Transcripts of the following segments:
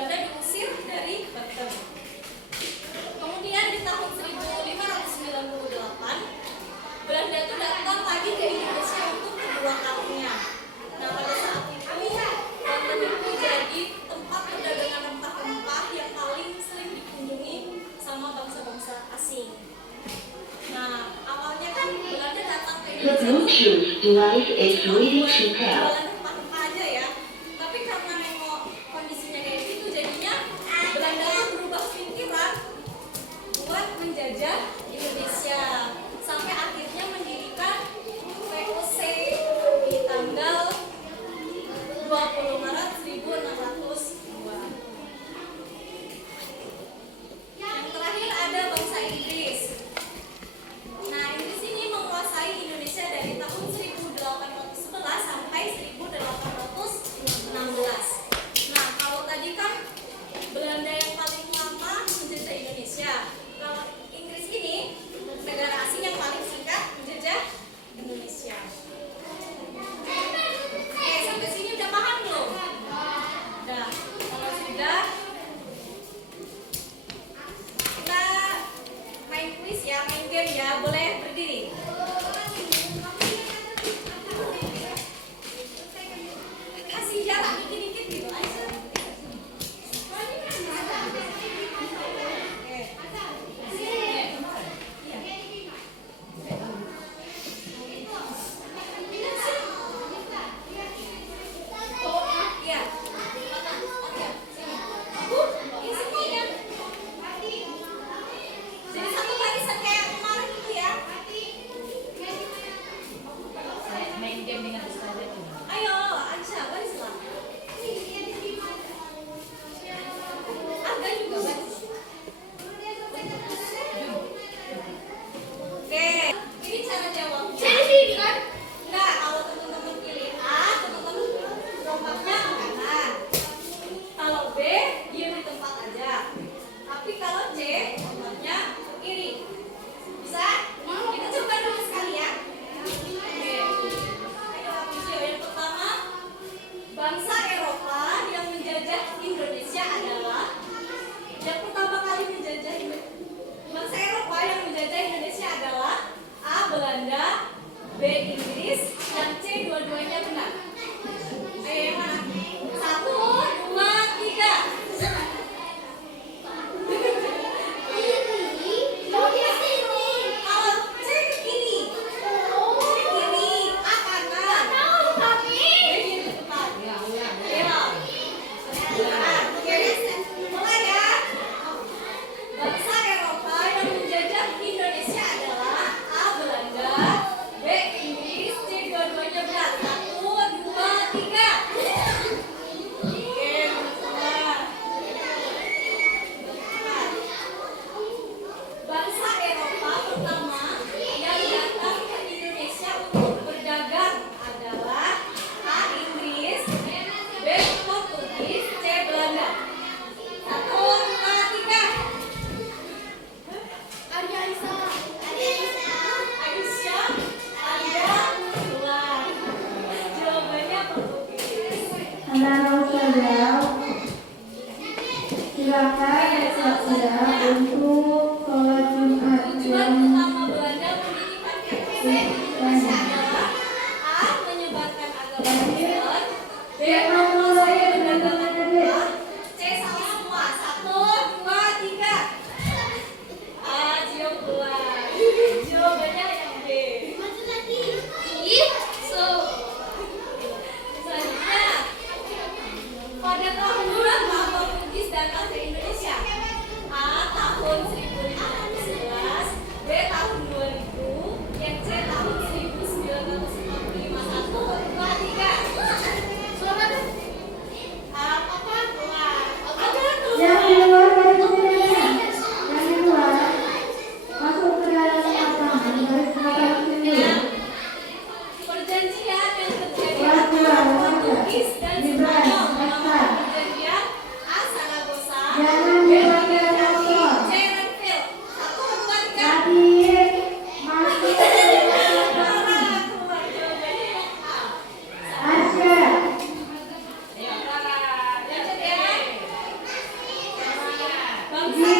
Belanda diusir dari Banten. Kemudian di tahun 1598 Belanda itu datang lagi ke Indonesia untuk kedua kalinya. Nah, pada saat itu Banten itu jadi tempat perdagangan rempah-rempah yang paling sering dikunjungi sama bangsa-bangsa asing. Nah, awalnya kan Belanda datang ke Indonesia jualan rempah-rempah aja ya. Tapi karena nengok kondisinya kayak gitu, jadinya Belanda itu berubah pikiran buat menjajah Indonesia. Sampai akhirnya mendirikan VOC di tanggal 20 Maret 1602. Yang terakhir ada bangsa Inggris. Nah, Inggris ini menguasai Indonesia dari tahun 1811 sampai 1816. Nah, kalau tadi kan Belanda yang paling lama menjajah Indonesia. Kalau Inggris ini negara asing yang paling singkat menjajah Indonesia. Oke, sampai sini udah paham belum? Udah. Kalau sudah, kita main quiz ya, main game ya. Boleh berdiri. Kasih jarak dikit-dikit gitu aja.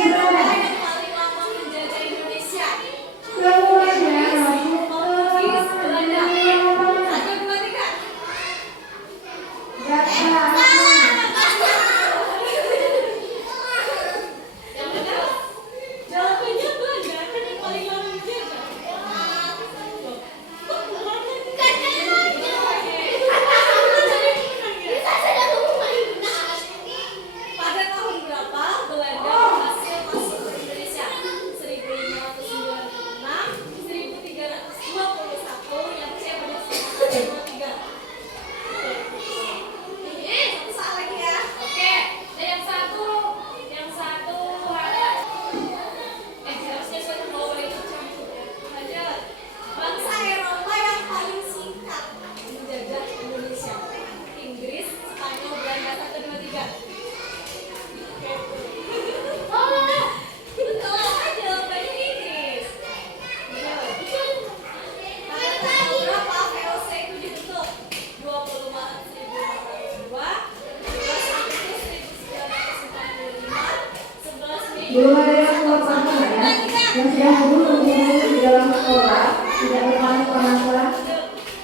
Eropa yang paling lama menjajah Indonesia? Semuanya Portugis, Belanda. 1, 2, 3. Yang benar. Jawabannya Belanda kan yang paling lama menjajah. Kok Belanda sih? Pada tahun berapa Belanda berhasil masuk ke Indonesia? 1596, 1321, yang percaya pada 1, 2, 3. Satu saat lagi ya. Oke, dan yang satu ada harusnya suatu bawa itu campur ya. Lanjut. Bangsa Eropa yang paling singkat menjajah Indonesia? Inggris, Spanyol, Belanda. 1, 2, 3. Betul, jawabannya Inggris. Pada tahun berapa VOC itu dibentuk? 20 Maret 1942, 11 Agustus 1945, 11 Mei. Belum ada yang keluar sana ya. Yang sudah dulu di dalam sekolah tidak bermain penampilan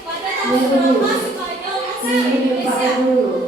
Pada tahun berapa Spanyol masuk ke ini Indonesia? dipakai dulu.